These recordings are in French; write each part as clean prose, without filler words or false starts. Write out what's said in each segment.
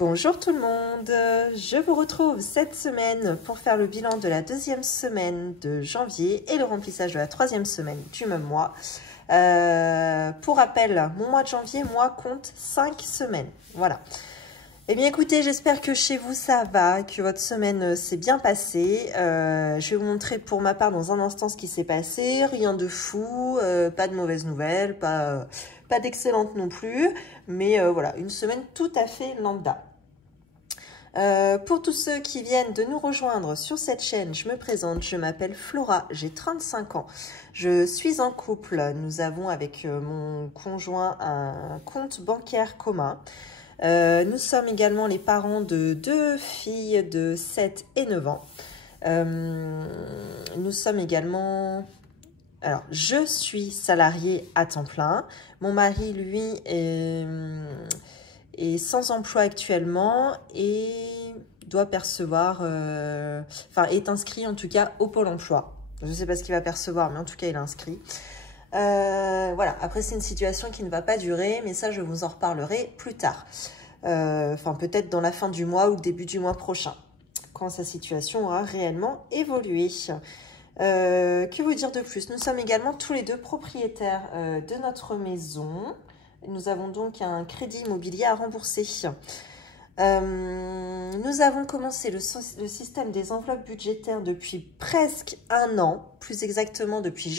Bonjour tout le monde, je vous retrouve cette semaine pour faire le bilan de la deuxième semaine de janvier et le remplissage de la troisième semaine du même mois. Pour rappel, mon mois de janvier, moi, compte 5 semaines. Voilà. Eh bien écoutez, j'espère que chez vous ça va, que votre semaine s'est bien passée. Je vais vous montrer pour ma part dans un instant ce qui s'est passé. Rien de fou, pas de mauvaises nouvelles, pas d'excellentes non plus. Mais voilà, une semaine tout à fait lambda. Pour tous ceux qui viennent de nous rejoindre sur cette chaîne, je me présente, je m'appelle Flora, j'ai 35 ans. Je suis en couple, nous avons avec mon conjoint un compte bancaire commun. Nous sommes également les parents de 2 filles de 7 et 9 ans. Nous sommes également... Alors, je suis salariée à temps plein. Mon mari, lui, est sans emploi actuellement et doit percevoir... Enfin, est inscrit en tout cas au Pôle emploi. Je ne sais pas ce qu'il va percevoir, mais en tout cas, il est inscrit. Voilà, après c'est une situation qui ne va pas durer, mais ça je vous en reparlerai plus tard. Enfin peut-être dans la fin du mois ou le début du mois prochain, quand sa situation aura réellement évolué. Que vous dire de plus? Nous sommes également tous les deux propriétaires de notre maison. Nous avons donc un crédit immobilier à rembourser. Nous avons commencé le système des enveloppes budgétaires depuis presque un an, plus exactement depuis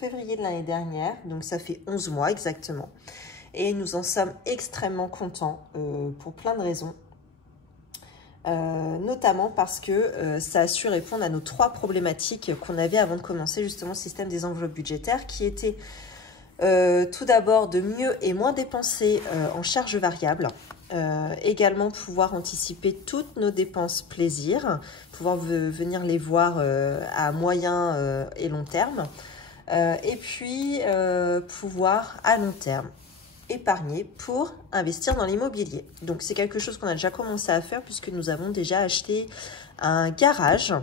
février de l'année dernière, donc ça fait 11 mois exactement. Et nous en sommes extrêmement contents pour plein de raisons, notamment parce que ça a su répondre à nos 3 problématiques qu'on avait avant de commencer justement le système des enveloppes budgétaires, qui étaient tout d'abord de mieux et moins dépenser en charges variables. Également pouvoir anticiper toutes nos dépenses plaisir, pouvoir venir les voir à moyen et long terme, et puis pouvoir à long terme épargner pour investir dans l'immobilier. Donc c'est quelque chose qu'on a déjà commencé à faire puisque nous avons déjà acheté un garage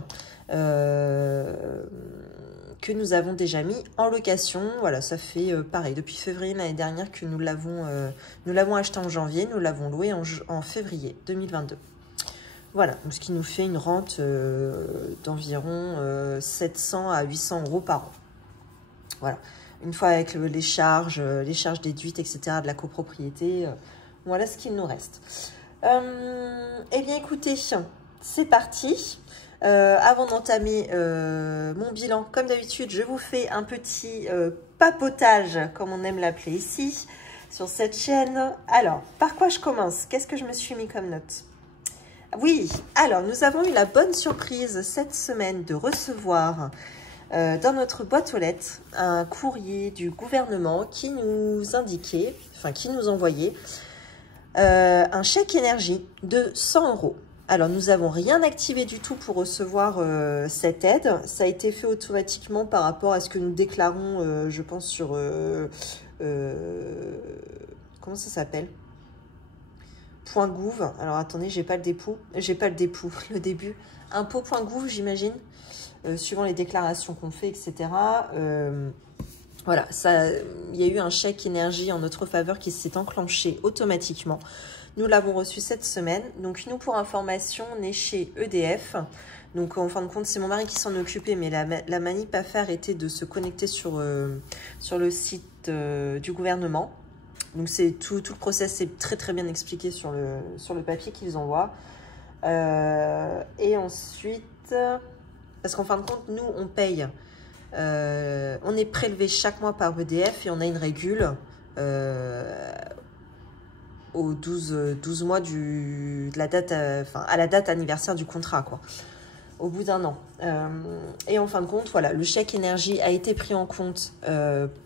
que nous avons déjà mis en location. Voilà, ça fait pareil, depuis février l'année dernière que nous l'avons acheté en janvier, nous l'avons loué en février 2022. Voilà, donc ce qui nous fait une rente d'environ 700 à 800 euros par an. Voilà, une fois avec les charges déduites, etc., de la copropriété, voilà ce qu'il nous reste. Eh bien écoutez, c'est parti. Avant d'entamer mon bilan, comme d'habitude, je vous fais un petit papotage, comme on aime l'appeler ici, sur cette chaîne. Alors, par quoi je commence? Qu'est-ce que je me suis mis comme note? Oui, alors, nous avons eu la bonne surprise cette semaine de recevoir dans notre boîte aux lettres un courrier du gouvernement qui nous indiquait, enfin qui nous envoyait un chèque énergie de 100 euros. Alors, nous n'avons rien activé du tout pour recevoir cette aide. Ça a été fait automatiquement par rapport à ce que nous déclarons, je pense, sur... comment ça s'appelle? .gouv. Alors, attendez, j'ai pas le le début. Impôt.gouv, j'imagine, suivant les déclarations qu'on fait, etc. Voilà, il y a eu un chèque énergie en notre faveur qui s'est enclenché automatiquement. Nous l'avons reçu cette semaine. Donc, nous, pour information, on est chez EDF. Donc, en fin de compte, c'est mon mari qui s'en occupait, mais la manip à faire était de se connecter sur le site du gouvernement. Donc, tout le process est très, très bien expliqué sur le papier qu'ils envoient. Et ensuite, parce qu'en fin de compte, nous, on paye. On est prélevé chaque mois par EDF et on a une régule aux 12 mois de la date, à la date anniversaire du contrat, quoi, au bout d'un an. Et en fin de compte, voilà, le chèque énergie a été pris en compte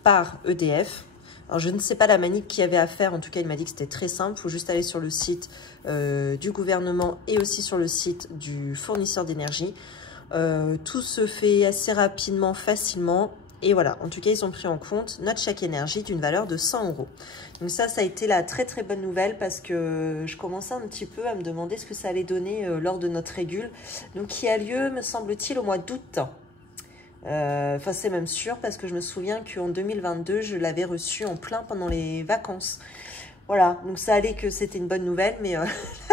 par EDF. Alors, je ne sais pas la manip qu'il y avait à faire. En tout cas, il m'a dit que c'était très simple. Il faut juste aller sur le site du gouvernement et aussi sur le site du fournisseur d'énergie. Tout se fait assez rapidement, facilement. Et voilà, en tout cas, ils ont pris en compte notre chèque énergie d'une valeur de 100 euros. Donc ça a été la très très bonne nouvelle parce que je commençais un petit peu à me demander ce que ça allait donner lors de notre régule. Donc qui a lieu, me semble-t-il, au mois d'août. Enfin, c'est même sûr parce que je me souviens qu'en 2022, je l'avais reçu en plein pendant les vacances. Voilà, donc ça allait que c'était une bonne nouvelle, mais là,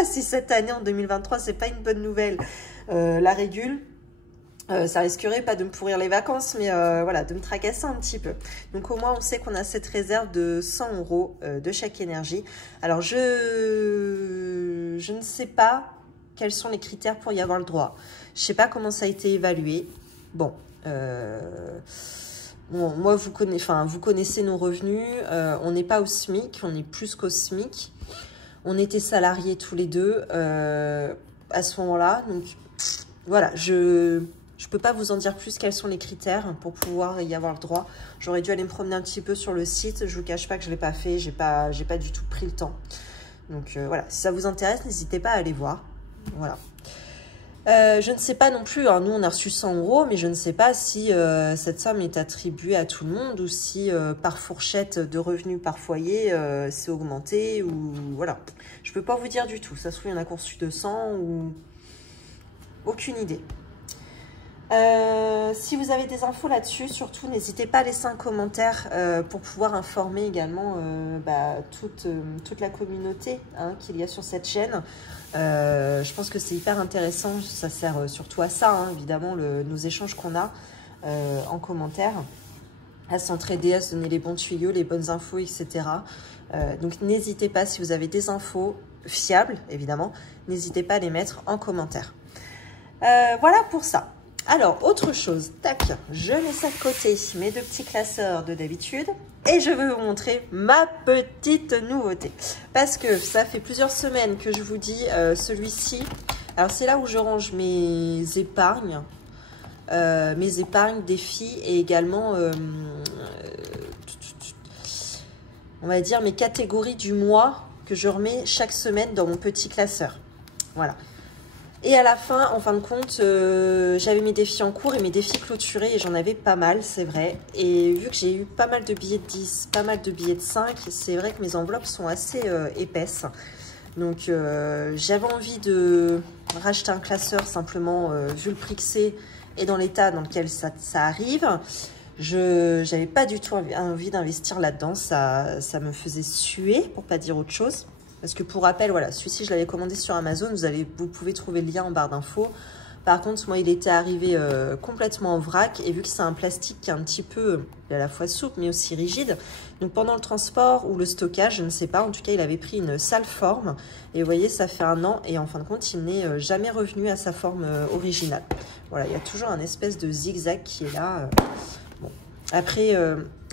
si cette année, en 2023, c'est pas une bonne nouvelle, la régule, ça risquerait pas de me pourrir les vacances, mais voilà, de me tracasser un petit peu. Donc au moins, on sait qu'on a cette réserve de 100 € de chèque énergie. Alors, je ne sais pas quels sont les critères pour y avoir le droit. Je sais pas comment ça a été évalué. Bon, bon, moi, vous connaissez nos revenus. On n'est pas au SMIC, on est plus qu'au SMIC. On était salariés tous les deux à ce moment-là. Donc, voilà, je peux pas vous en dire plus quels sont les critères pour pouvoir y avoir le droit. J'aurais dû aller me promener un petit peu sur le site. Je vous cache pas que je l'ai pas fait. J'ai pas du tout pris le temps. Donc, voilà, si ça vous intéresse, n'hésitez pas à aller voir. Voilà. Je ne sais pas non plus, hein, nous on a reçu 100 €, mais je ne sais pas si cette somme est attribuée à tout le monde ou si par fourchette de revenus par foyer c'est augmenté ou voilà. Je ne peux pas vous dire du tout, ça se trouve il y en a reçu 200 ou aucune idée. Si vous avez des infos là-dessus, surtout n'hésitez pas à laisser un commentaire pour pouvoir informer également toute la communauté hein, qu'il y a sur cette chaîne. Je pense que c'est hyper intéressant, ça sert surtout à ça, hein, évidemment, nos échanges qu'on a en commentaire, à s'entraider, à se donner les bons tuyaux, les bonnes infos, etc. Donc n'hésitez pas, si vous avez des infos fiables, évidemment, n'hésitez pas à les mettre en commentaire. Voilà pour ça. Alors, autre chose, tac, je mets ça de côté, mes deux petits classeurs de d'habitude, et je vais vous montrer ma petite nouveauté. Parce que ça fait plusieurs semaines que je vous dis, celui-ci, alors c'est là où je range mes épargnes défis et également, on va dire, mes catégories du mois que je remets chaque semaine dans mon petit classeur. Voilà. Et à la fin, en fin de compte, j'avais mes défis en cours et mes défis clôturés et j'en avais pas mal, c'est vrai. Et vu que j'ai eu pas mal de billets de 10, pas mal de billets de 5, c'est vrai que mes enveloppes sont assez épaisses. Donc j'avais envie de racheter un classeur simplement vu le prix que c'est et dans l'état dans lequel ça arrive. Je n'avais pas du tout envie d'investir là-dedans, ça me faisait suer pour pas dire autre chose. Parce que pour rappel, voilà, celui-ci, je l'avais commandé sur Amazon. Vous pouvez trouver le lien en barre d'infos. Par contre, moi, il était arrivé complètement en vrac. Et vu que c'est un plastique qui est un petit peu à la fois souple, mais aussi rigide. Donc, pendant le transport ou le stockage, je ne sais pas. En tout cas, il avait pris une sale forme. Et vous voyez, ça fait 1 an. Et en fin de compte, il n'est jamais revenu à sa forme originale. Voilà, il y a toujours un espèce de zigzag qui est là. Bon. Après,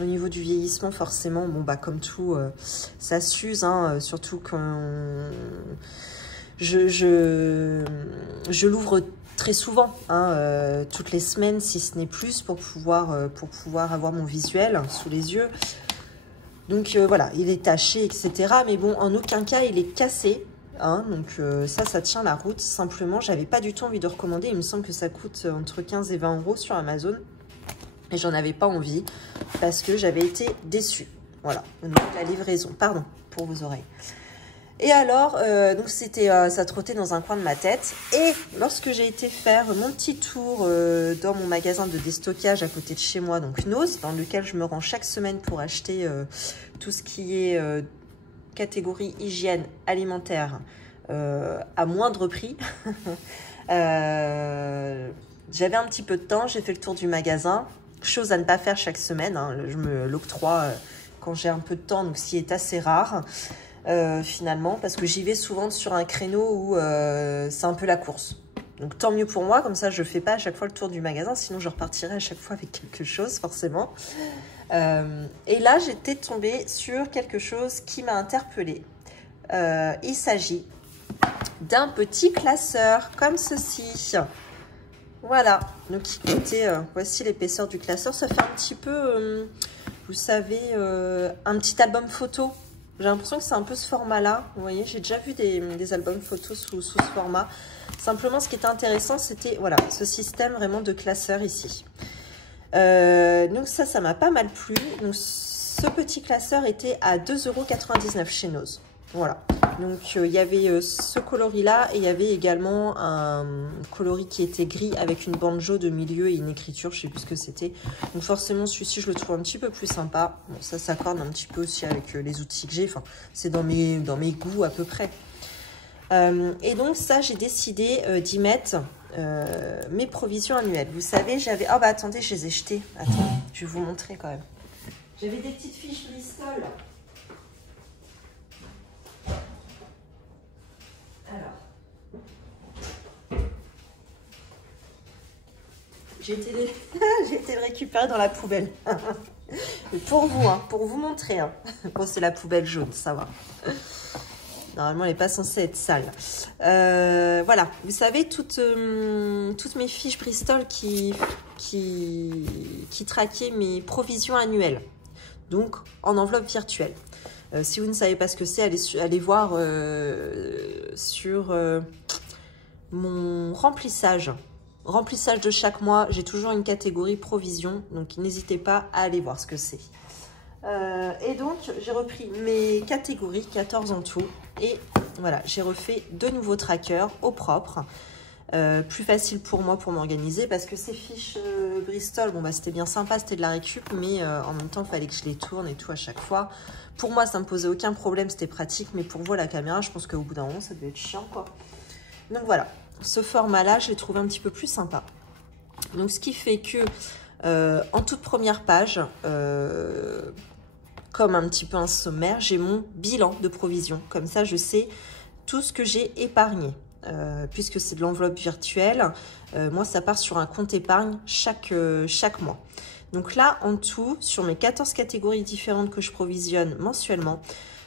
au niveau du vieillissement, forcément, bon, bah, comme tout, ça s'use, hein, surtout quand je l'ouvre très souvent, hein, toutes les semaines, si ce n'est plus, pour pouvoir avoir mon visuel sous les yeux. Donc, voilà, il est taché, etc. Mais bon, en aucun cas, il est cassé. Hein, donc ça tient la route. Simplement, j'avais pas du tout envie de recommander. Il me semble que ça coûte entre 15 et 20 € sur Amazon. Et j'en avais pas envie parce que j'avais été déçue. Voilà, au niveau de la livraison. Pardon pour vos oreilles. Et alors, donc c'était, ça trottait dans un coin de ma tête. Et lorsque j'ai été faire mon petit tour dans mon magasin de déstockage à côté de chez moi, donc Nose, dans lequel je me rends chaque semaine pour acheter tout ce qui est catégorie hygiène alimentaire à moindre prix. J'avais un petit peu de temps, j'ai fait le tour du magasin. Chose à ne pas faire chaque semaine, hein. Je me l'octroie quand j'ai un peu de temps, donc ce qui est assez rare finalement, parce que j'y vais souvent sur un créneau où c'est un peu la course. Donc tant mieux pour moi, comme ça je ne fais pas à chaque fois le tour du magasin, sinon je repartirai à chaque fois avec quelque chose forcément. Et là j'étais tombée sur quelque chose qui m'a interpellée. Il s'agit d'un petit classeur comme ceci. Voilà, donc écoutez, voici l'épaisseur du classeur. Ça fait un petit peu, vous savez, un petit album photo. J'ai l'impression que c'est un peu ce format-là. Vous voyez, j'ai déjà vu des albums photos sous ce format. Simplement, ce qui était intéressant, c'était voilà, ce système vraiment de classeur ici. Donc ça m'a pas mal plu. Donc ce petit classeur était à 2,99 € chez Nose. Voilà, donc il y avait ce coloris-là et il y avait également un coloris qui était gris avec une bande jaune de milieu et une écriture, je ne sais plus ce que c'était. Donc forcément, celui-ci, je le trouve un petit peu plus sympa. Bon, ça s'accorde un petit peu aussi avec les outils que j'ai, enfin, c'est dans mes goûts à peu près. Et donc ça, j'ai décidé d'y mettre mes provisions annuelles. Vous savez, j'avais... Ah bah attendez, je les ai jetées. Attends, je vais vous montrer quand même. J'avais des petites fiches Bristol. Alors, j'ai été le récupérer dans la poubelle. Pour vous, hein, pour vous montrer. Hein. Bon, c'est la poubelle jaune, ça va. Normalement, elle n'est pas censée être sale. Voilà, vous savez, toutes mes fiches Bristol qui traquaient mes provisions annuelles. Donc, en enveloppe virtuelle. Si vous ne savez pas ce que c'est, allez voir sur mon remplissage. Remplissage de chaque mois, j'ai toujours une catégorie provision, donc n'hésitez pas à aller voir ce que c'est. Et donc, j'ai repris mes catégories, 14 en tout, et voilà, j'ai refait de nouveaux trackers au propre. Plus facile pour moi pour m'organiser parce que ces fiches Bristol, bon bah c'était bien sympa, c'était de la récup, mais en même temps il fallait que je les tourne et tout à chaque fois. Pour moi ça me posait aucun problème, c'était pratique, mais pour vous la caméra, je pense qu'au bout d'un moment ça devait être chiant quoi. Donc voilà, ce format là je l'ai trouvé un petit peu plus sympa. Donc ce qui fait que en toute première page, comme un petit peu un sommaire, j'ai mon bilan de provision, comme ça je sais tout ce que j'ai épargné. Puisque c'est de l'enveloppe virtuelle, moi ça part sur un compte épargne chaque mois. Donc là en tout, sur mes 14 catégories différentes que je provisionne mensuellement,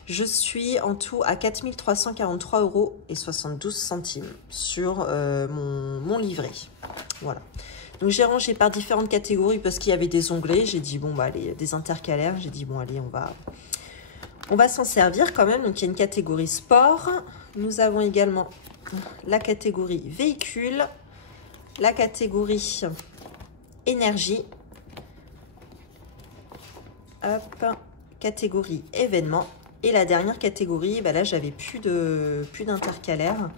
je suis en tout à 4 343,72 € sur mon livret. Voilà. Donc j'ai rangé par différentes catégories parce qu'il y avait des onglets. J'ai dit bon bah allez, des intercalaires. J'ai dit bon allez, on va s'en servir quand même. Donc il y a une catégorie sport. Nous avons également la catégorie véhicule, la catégorie énergie, hop, catégorie événements, et la dernière catégorie, bah là j'avais plus d'intercalaire.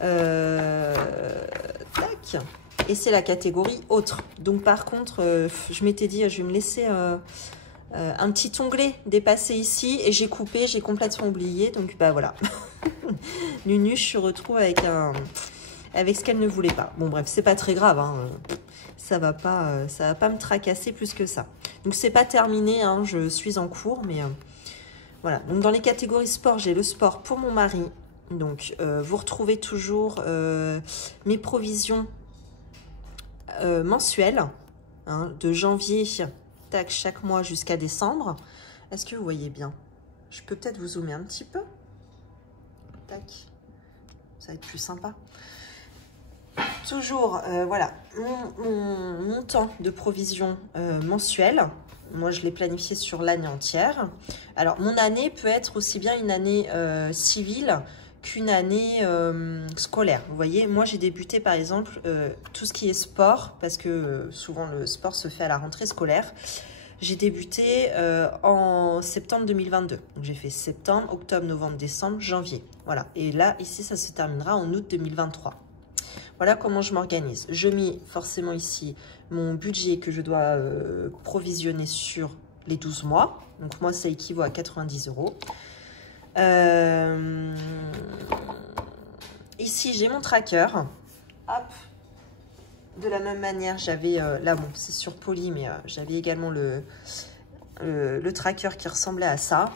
Tac. Et c'est la catégorie autre. Donc par contre, je m'étais dit, je vais me laisser un petit onglet dépassé ici, et j'ai coupé, j'ai complètement oublié. Donc bah voilà. Nunu, je retrouve avec ce qu'elle ne voulait pas. Bon bref, c'est pas très grave, hein. Ça va pas me tracasser plus que ça. Donc c'est pas terminé, hein. Je suis en cours, mais voilà. Donc dans les catégories sport, j'ai le sport pour mon mari. Donc vous retrouvez toujours mes provisions mensuelles, hein, de janvier, tac, chaque mois jusqu'à décembre. Est-ce que vous voyez bien? Je peux peut-être vous zoomer un petit peu. Tac. Ça va être plus sympa. Toujours, voilà, mon montant de provision mensuelle. Moi, je l'ai planifié sur l'année entière. Alors, mon année peut être aussi bien une année civile qu'une année scolaire. Vous voyez, moi, j'ai débuté, par exemple, tout ce qui est sport, parce que souvent, le sport se fait à la rentrée scolaire. J'ai débuté en septembre 2022. Donc, j'ai fait septembre, octobre, novembre, décembre, janvier. Voilà. Et là, ici, ça se terminera en août 2023. Voilà comment je m'organise. Je mets forcément ici mon budget que je dois provisionner sur les 12 mois. Donc, moi, ça équivaut à 90 €. Ici, j'ai mon tracker. Hop. De la même manière, j'avais, là, bon, c'est sur Poly, mais j'avais également le tracker qui ressemblait à ça.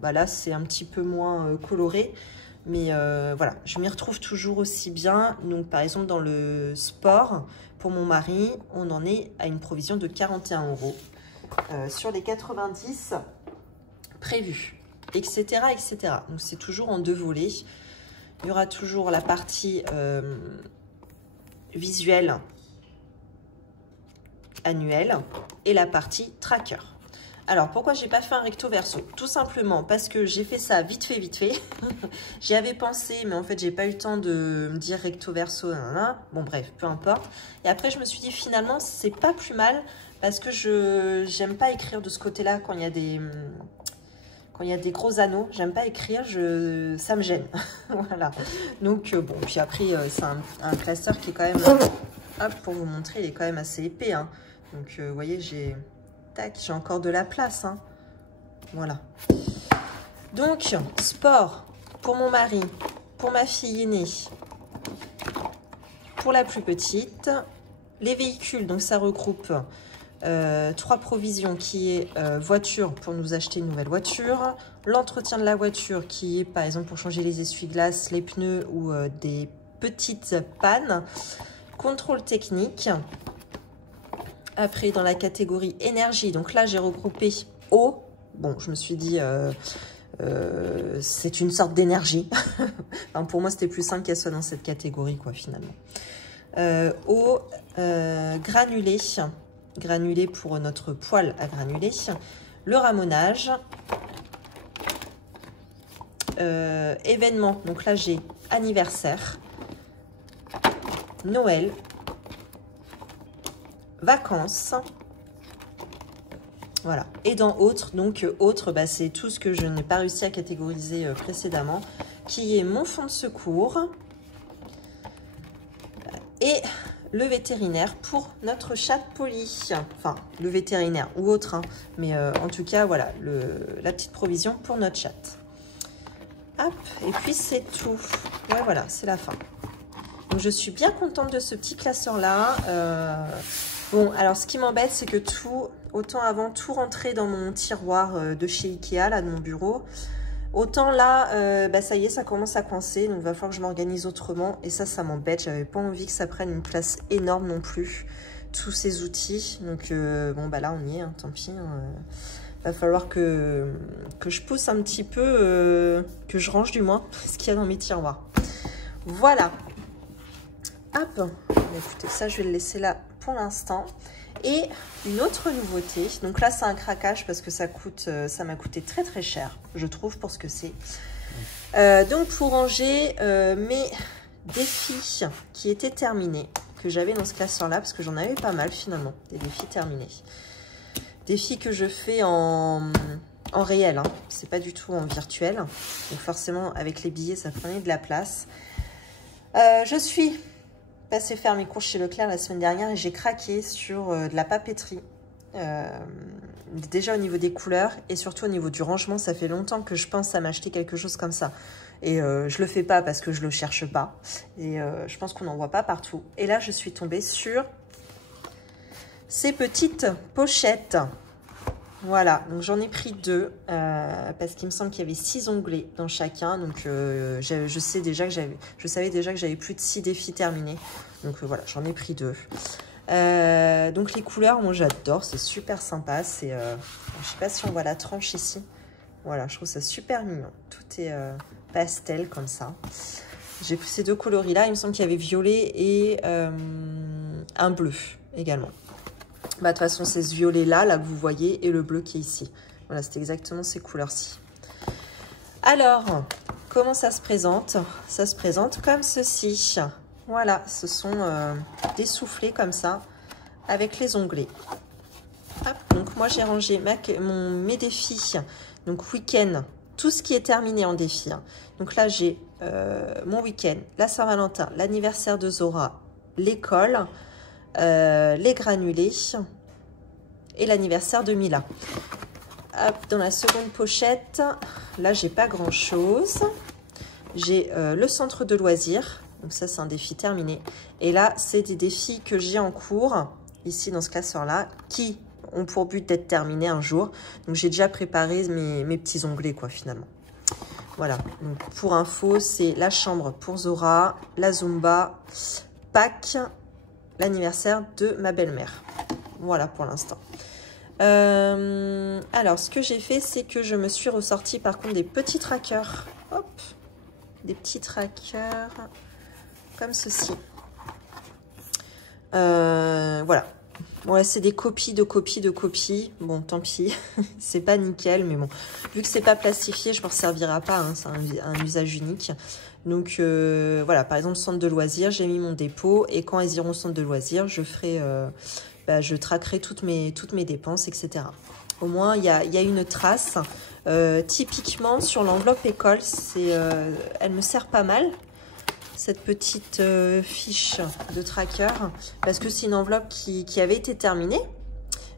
Bah là, c'est un petit peu moins coloré. Mais voilà, je m'y retrouve toujours aussi bien. Donc, par exemple, dans le sport, pour mon mari, on en est à une provision de 41 € sur les 90 prévus, etc., etc. Donc, c'est toujours en deux volets. Il y aura toujours la partie visuelle annuelle et la partie tracker. Alors, pourquoi j'ai pas fait un recto verso? Tout simplement parce que j'ai fait ça vite fait, vite fait. J'y avais pensé, mais en fait, j'ai pas eu le temps de me dire recto verso. Nanana. Bon, bref, peu importe. Et après, je me suis dit, finalement, c'est pas plus mal parce que j'aime pas écrire de ce côté-là quand il y a Quand il y a des gros anneaux, j'aime pas écrire, ça me gêne. Voilà. Donc, bon, puis après, c'est un classeur qui est quand même... Hop, pour vous montrer, il est quand même assez épais. Hein. Donc, vous voyez, j'ai encore de la place. Hein. Voilà. Donc, sport pour mon mari, pour ma fille aînée, pour la plus petite. Les véhicules, donc ça regroupe 3 provisions qui est voiture pour nous acheter une nouvelle voiture. L'entretien de la voiture qui est par exemple pour changer les essuie-glaces, les pneus ou des petites pannes. Contrôle technique. Après, dans la catégorie énergie, donc là, j'ai regroupé eau. Bon, je me suis dit, c'est une sorte d'énergie. Enfin, pour moi, c'était plus simple qu'elle soit dans cette catégorie, quoi, finalement. Eau, granulé. Granulé pour notre poêle à granulés. Le ramonage. Événement, donc là, j'ai anniversaire. Noël, vacances, voilà. Et dans autres, donc autres, bah, c'est tout ce que je n'ai pas réussi à catégoriser précédemment, qui est mon fonds de secours et le vétérinaire pour notre chat Polly. Enfin, le vétérinaire ou autre, hein. Mais en tout cas, voilà, la petite provision pour notre chat. Hop, et puis c'est tout. Ouais, voilà, c'est la fin. Donc, je suis bien contente de ce petit classeur-là. Bon, alors, ce qui m'embête, c'est que autant avant, tout rentrait dans mon tiroir de chez Ikea, là, de mon bureau. Autant là, bah, ça y est, ça commence à coincer. Donc, il va falloir que je m'organise autrement. Et ça m'embête. J'avais pas envie que ça prenne une place énorme non plus, tous ces outils. Donc, bon, bah là, on y est, hein, tant pis. Va falloir que je pousse un petit peu, que je range du moins ce qu'il y a dans mes tiroirs. Voilà. Hop, écoutez, ça je vais le laisser là pour l'instant. Et une autre nouveauté, donc là c'est un craquage parce que ça m'a coûté très très cher, je trouve, pour ce que c'est. Donc pour ranger mes défis qui étaient terminés, que j'avais dans ce classeur-là, parce que j'en avais pas mal finalement, des défis terminés. Défis que je fais en réel, hein. C'est pas du tout en virtuel. Donc forcément avec les billets ça prenait de la place. Je suis passé faire mes courses chez Leclerc la semaine dernière et j'ai craqué sur de la papeterie. Déjà au niveau des couleurs et surtout au niveau du rangement, ça fait longtemps que je pense à m'acheter quelque chose comme ça. Et je le fais pas parce que je le cherche pas. Et je pense qu'on n'en voit pas partout. Et là, je suis tombée sur ces petites pochettes. Voilà, donc j'en ai pris 2 parce qu'il me semble qu'il y avait 6 onglets dans chacun. Donc je savais déjà que j'avais plus de 6 défis terminés. Donc voilà, j'en ai pris 2. Donc les couleurs, moi j'adore, c'est super sympa. C'est, je sais pas si on voit la tranche ici. Voilà, je trouve ça super mignon. Tout est pastel comme ça. J'ai pris ces 2 coloris-là. Il me semble qu'il y avait violet et un bleu également. Bah, de toute façon, c'est ce violet-là, là, que vous voyez, et le bleu qui est ici. Voilà, c'est exactement ces couleurs-ci. Alors, comment ça se présente? Ça se présente comme ceci. Voilà, ce sont des soufflets comme ça, avec les onglets. Hop, donc, moi, j'ai rangé mes défis. Donc, week-end, tout ce qui est terminé en défi. Hein. Donc là, j'ai mon week-end, la Saint-Valentin, l'anniversaire de Zora, l'école, les granulés et l'anniversaire de Mila. Hop, dans la seconde pochette, là j'ai pas grand chose. J'ai le centre de loisirs, donc ça c'est un défi terminé. Et là c'est des défis que j'ai en cours, ici dans ce classeur là, qui ont pour but d'être terminés un jour. Donc j'ai déjà préparé mes petits onglets quoi finalement. Voilà, donc pour info, c'est la chambre pour Zora, la Zumba, Pâques, l'anniversaire de ma belle-mère. Voilà pour l'instant. Alors, ce que j'ai fait, c'est que je me suis ressorti par contre des petits trackers. Hop, des petits trackers comme ceci. Voilà. Ouais, c'est des copies de copies de copies. Bon, tant pis. C'est pas nickel, mais bon. Vu que c'est pas plastifié, je m'en servira pas. Hein, c'est un usage unique. Donc, voilà. Par exemple, centre de loisirs, j'ai mis mon dépôt. Et quand elles iront au centre de loisirs, je ferai... je traquerai toutes mes dépenses, etc. Au moins, il y a une trace. Typiquement, sur l'enveloppe école, elle me sert pas mal, cette petite fiche de tracker, parce que c'est une enveloppe qui avait été terminée,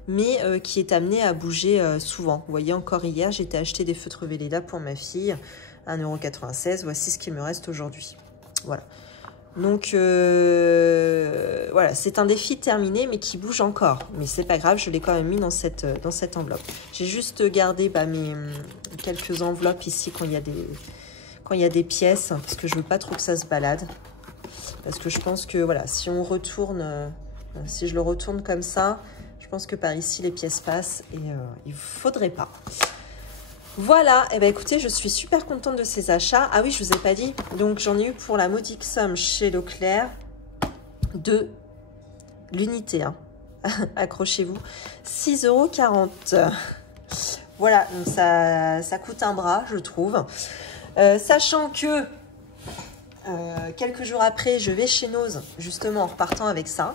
mais qui est amenée à bouger souvent. Vous voyez, encore hier, j'étais acheté des feutres Velleda pour ma fille, 1,96 €. Voici ce qu'il me reste aujourd'hui. Voilà. Donc, voilà, c'est un défi terminé, mais qui bouge encore. Mais c'est pas grave, je l'ai quand même mis dans cette enveloppe. J'ai juste gardé mes quelques enveloppes ici quand il y a des pièces, parce que je veux pas trop que ça se balade. Parce que je pense que, voilà, si on retourne, si je le retourne comme ça, je pense que par ici, les pièces passent et il ne faudrait pas. Voilà, et écoutez, je suis super contente de ces achats. Ah oui, je ne vous ai pas dit, donc j'en ai eu pour la modique somme chez Leclerc de l'unité. Hein. Accrochez-vous, 6,40 €. Voilà, donc ça coûte un bras, je trouve. Sachant que quelques jours après, je vais chez Nose, justement en repartant avec ça.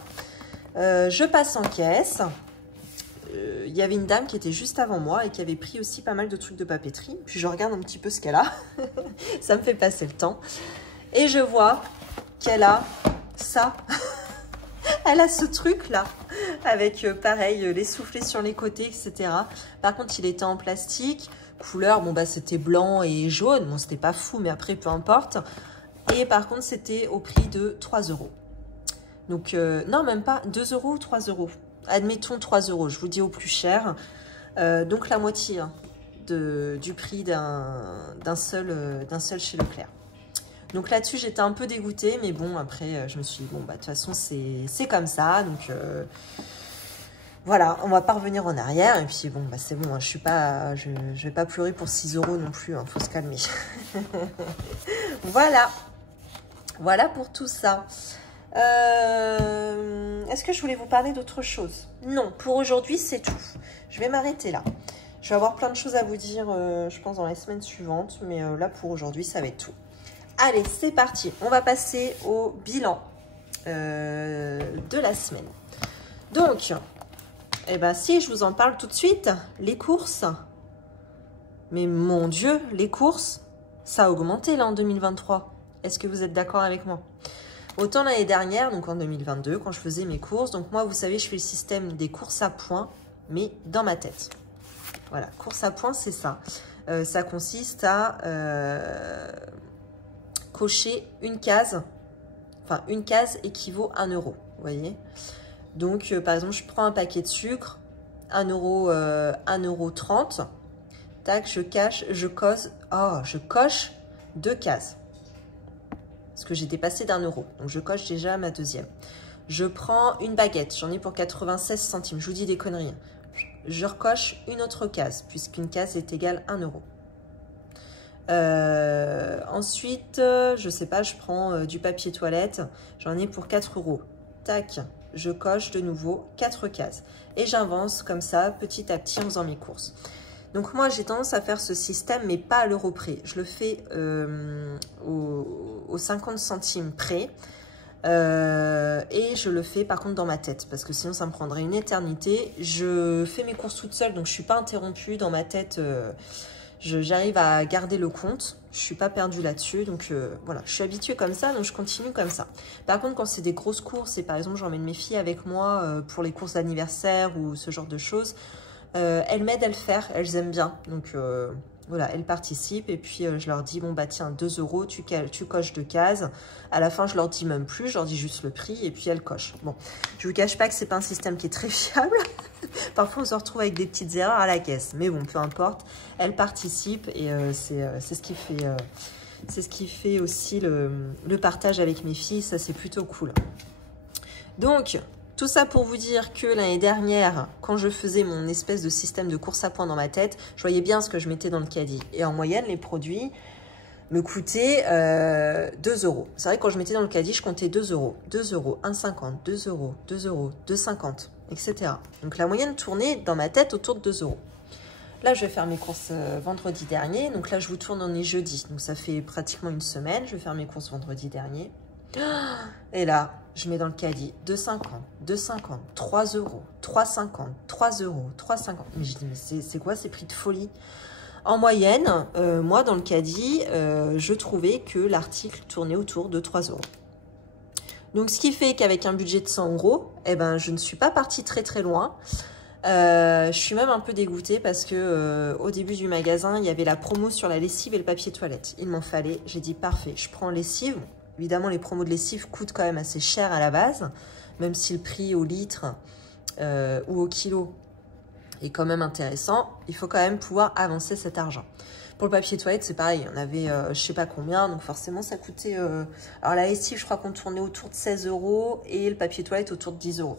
Je passe en caisse. Il y avait une dame qui était juste avant moi et qui avait pris aussi pas mal de trucs de papeterie. Puis je regarde un petit peu ce qu'elle a. Ça me fait passer le temps. Et je vois qu'elle a ça. Elle a ce truc-là. Avec, pareil, les soufflets sur les côtés, etc. Par contre, il était en plastique. Couleur, bon, bah, c'était blanc et jaune. Bon, c'était pas fou, mais après, peu importe. Et par contre, c'était au prix de 3 €. Donc, non, même pas 2 € ou 3 €. Admettons 3 €, je vous dis au plus cher. Donc la moitié hein, du prix d'un seul chez Leclerc. Donc là-dessus, j'étais un peu dégoûtée, mais bon, après, je me suis dit, bon, bah, de toute façon, c'est comme ça. Donc voilà, on va pas revenir en arrière. Et puis bon, bah, c'est bon, hein, je vais pas pleurer pour 6 € non plus, hein, faut se calmer. Voilà. Voilà pour tout ça. Est-ce que je voulais vous parler d'autre chose? Non, pour aujourd'hui, c'est tout. Je vais m'arrêter là. Je vais avoir plein de choses à vous dire, je pense, dans les semaines suivantes. Mais là, pour aujourd'hui, ça va être tout. Allez, c'est parti. On va passer au bilan de la semaine. Donc, eh ben, si je vous en parle tout de suite, les courses. Mais mon Dieu, les courses, ça a augmenté là en 2023. Est-ce que vous êtes d'accord avec moi? Autant l'année dernière, donc en 2022, quand je faisais mes courses, donc moi, vous savez, je fais le système des courses à points, mais dans ma tête. Voilà, course à points, c'est ça. Ça consiste à cocher une case. Enfin, une case équivaut à 1 €, vous voyez. Donc, par exemple, je prends un paquet de sucre, 1 €, 1,30 €. Tac, je coche 2 cases. Parce que j'ai dépassé d'1 €. Donc, je coche déjà ma deuxième. Je prends une baguette. J'en ai pour 96 centimes. Je vous dis des conneries. Je recoche une autre case, puisqu'une case est égale à 1 €. Ensuite, je sais pas, je prends du papier toilette. J'en ai pour 4 €. Tac, je coche de nouveau 4 cases. Et j'avance comme ça, petit à petit, en faisant mes courses. Donc moi, j'ai tendance à faire ce système, mais pas à l'euro près. Je le fais aux 50 centimes près. Et je le fais par contre dans ma tête, parce que sinon ça me prendrait une éternité. Je fais mes courses toute seule, donc je ne suis pas interrompue dans ma tête. J'arrive à garder le compte. Je ne suis pas perdue là-dessus. Donc voilà, je suis habituée comme ça, donc je continue comme ça. Par contre, quand c'est des grosses courses, et par exemple j'emmène mes filles avec moi pour les courses d'anniversaire ou ce genre de choses, elles m'aident à le faire, elles aiment bien. Donc voilà, elles participent et puis je leur dis, bon bah tiens, 2 €, tu coches 2 cases. À la fin, je leur dis même plus, je leur dis juste le prix et puis elles cochent. Bon, je vous cache pas que c'est pas un système qui est très fiable. Parfois, on se retrouve avec des petites erreurs à la caisse. Mais bon, peu importe, elles participent et c'est ce qui fait... c'est ce qui fait aussi le partage avec mes filles, ça c'est plutôt cool. Donc, tout ça pour vous dire que l'année dernière, quand je faisais mon espèce de système de course à points dans ma tête, je voyais bien ce que je mettais dans le caddie. Et en moyenne, les produits me coûtaient 2 €. C'est vrai que quand je mettais dans le caddie, je comptais 2 €, 2 €, 1,50 €, 2 €, 2 €, 2,50 €, etc. Donc la moyenne tournait dans ma tête autour de 2 €. Là, je vais faire mes courses vendredi dernier. Donc là, je vous tourne, on est jeudi. Donc ça fait pratiquement une semaine. Je vais faire mes courses vendredi dernier. Et là, je mets dans le caddie 2,50, 2,50, 3 euros, 3,50, 3 euros, 3,50. Mais je dis, mais c'est quoi ces prix de folie? En moyenne, moi, dans le caddie, je trouvais que l'article tournait autour de 3 euros. Donc, ce qui fait qu'avec un budget de 100 euros, eh ben, je ne suis pas partie très très loin. Je suis même un peu dégoûtée parce que au début du magasin, il y avait la promo sur la lessive et le papier toilette. Il m'en fallait. J'ai dit parfait, je prends lessive. Évidemment, les promos de lessive coûtent quand même assez cher à la base, même si le prix au litre ou au kilo est quand même intéressant. Il faut quand même pouvoir avancer cet argent. Pour le papier toilette, c'est pareil. On avait je sais pas combien, donc forcément ça coûtait... Alors la lessive, je crois qu'on tournait autour de 16 euros et le papier toilette autour de 10 euros.